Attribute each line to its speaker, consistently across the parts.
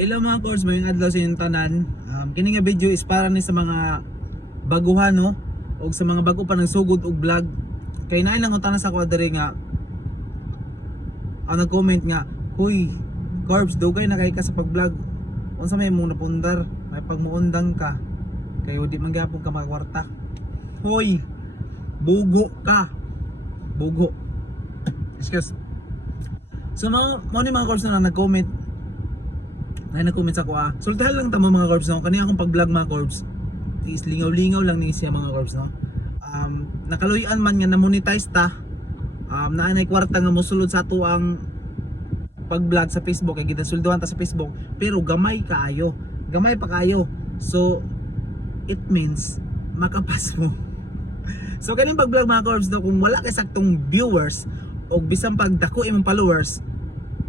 Speaker 1: Hello mga course, may adlaw sa inyong tanan. Um, kini nga video is para ni sa mga baguhan no o sa mga bago pa nagsugod og vlog. Kay naay lang utana sa kwadre nga ang nag-comment nga, "Hoy, Carbs, dugay na kay ka sa pag-vlog. Unsa may mong napundar, may pagmuundang ka. Kay di man gyapon ka makwarta." Hoy, bugo ka. Bugo. Excuse. So mga mo ni mga course na nag-comment na nag-comment sa ko ah. Sultahan lang tamo mga corps no. Kani akong pag-vlog mga corps. Is lingaw-lingaw lang ni siya mga corps no. Um, nakaluyan man nga na-monetize ta. Um, na anay kwarta nga mosulod sa ato pag-vlog sa Facebook kay sulduhan ta sa Facebook pero gamay kaayo. Gamay pa kayo. So it means makapas mo. so kaning pag-vlog mga corps no kung wala kay saktong viewers o bisang pagdako imong followers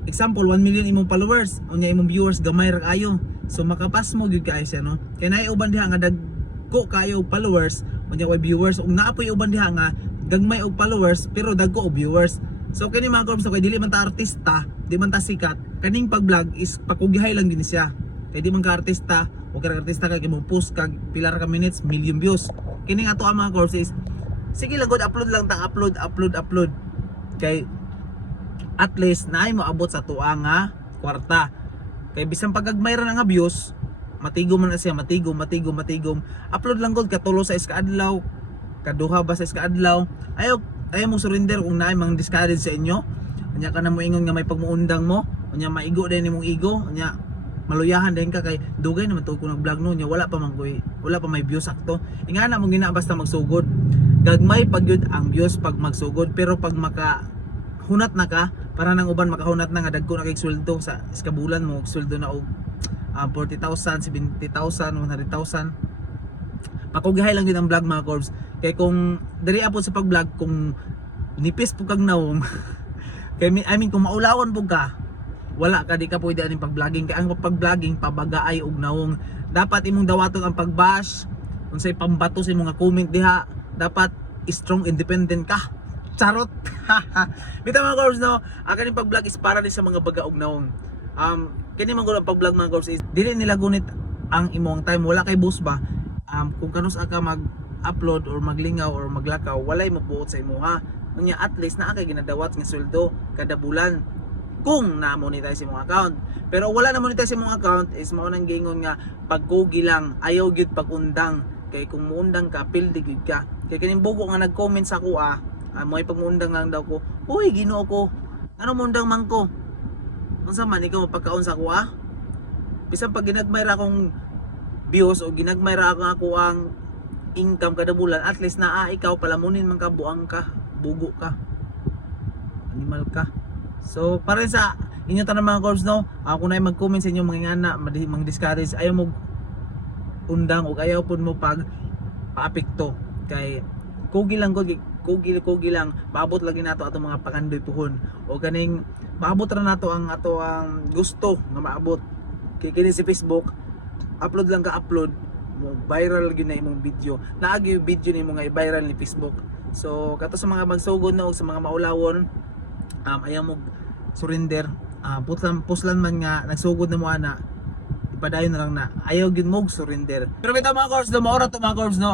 Speaker 1: example 1 million imong followers unya imong viewers gamay ra kayo. So makapas mo gyud kaayo siya no? Kay naay uban diha nga dagko kayo followers unya way viewers ug naapoy uban diha nga gagmay og followers pero dagko og viewers. So kani mga korps kay dili man ta artista di man ta sikat kaning pag-vlog is pakugihay lang din siya. Kay di man ka artista o ka artista kay mo post kag pila ka minutes million views. Kini ato ang mga korps is sige lang god upload lang tang upload upload upload. Kay at least naay mo abot sa tuwa nga kwarta. Kay bisan pagagmay ra nga views matigom na siya matigom matigom matigom upload lang gud katulo sa iska adlaw kaduha ba sa iska adlaw ayaw ayaw mo surrender kung naay mang discourage sa inyo. Unya ka na mo ingon nga may pagmuundang mo unya maigo din imong igo unya maluyahan din ka kay dugay naman to kung nag-vlog no nya wala pa man koy wala pa may views sakto. Ingana mo gina basta magsugod. Gagmay pag yun ang views pag magsugod pero pag maka hunat na ka para nang uban makahunat na nga dagko na kay sweldo sa iskabulan mo sweldo na og ah, 40,000, 70,000, 100,000 pakugahay lang din ang vlog mga corps. Kay kung diri apod sa pag-vlog kung nipis po kag nawong kay I mean kung maulawon po ka wala ka di ka pwede aning pag-vlogging. Kay ang pag-vlogging pabagaay og nawong dapat imong dawaton ang pag-bash unsay pambato sa nga comment diha. Dapat strong independent ka charot Bita mga girls no, ang kaning pag-vlog is para din sa mga baga og naong. Um, kini man ang pag-vlog mga girls is dili nila gunit ang imong time wala kay boss ba. Um, kung kanus ka mag-upload or maglingaw or maglakaw, walay mabuot sa imo ha. Unya at least naa kay ginadawat nga sweldo kada bulan kung na-monetize imong account. Pero wala na monetize imong account is mao nang gingon nga pagkugi lang, ayaw gyud pagundang. Kay kung muundang ka, pildi ka. Kay kining bugo nga nag-comment sa kuha, ah, mo pagmundang lang daw ko. Uy, Ginoo ko. Ano mundang man ko? Unsa man ikaw mapagkaon sa kuha? Bisan pag ginagmay ra akong views o ginagmay ra ako ang income kada bulan, at least naa ikaw palamunin man ka buang ka, bugo ka. Animal ka. So, para sa inyo tanang mga corps no, ako na mag-comment sa inyo mga ngana, mga discourage, ayaw mo undang o ayaw po mo pag paapekto kay kugi lang kugi kugi kugi lang. Maabot lagi nato ato mga pakandoy puhon. O kaning maabot ra nato ang ato ang gusto nga maabot. Kay kini si Facebook upload lang ka upload. Viral gyud na imong video. Naagi video nimo nga i-viral ni Facebook. So kato sa mga magsugod na og sa mga maulawon um, ayaw mo surrender. Uh, puslan, puslan man nga nagsugod na mo ana ipadayon na lang na ayaw gyud mo surrender. Pero bitaw mga course do maora to mga course no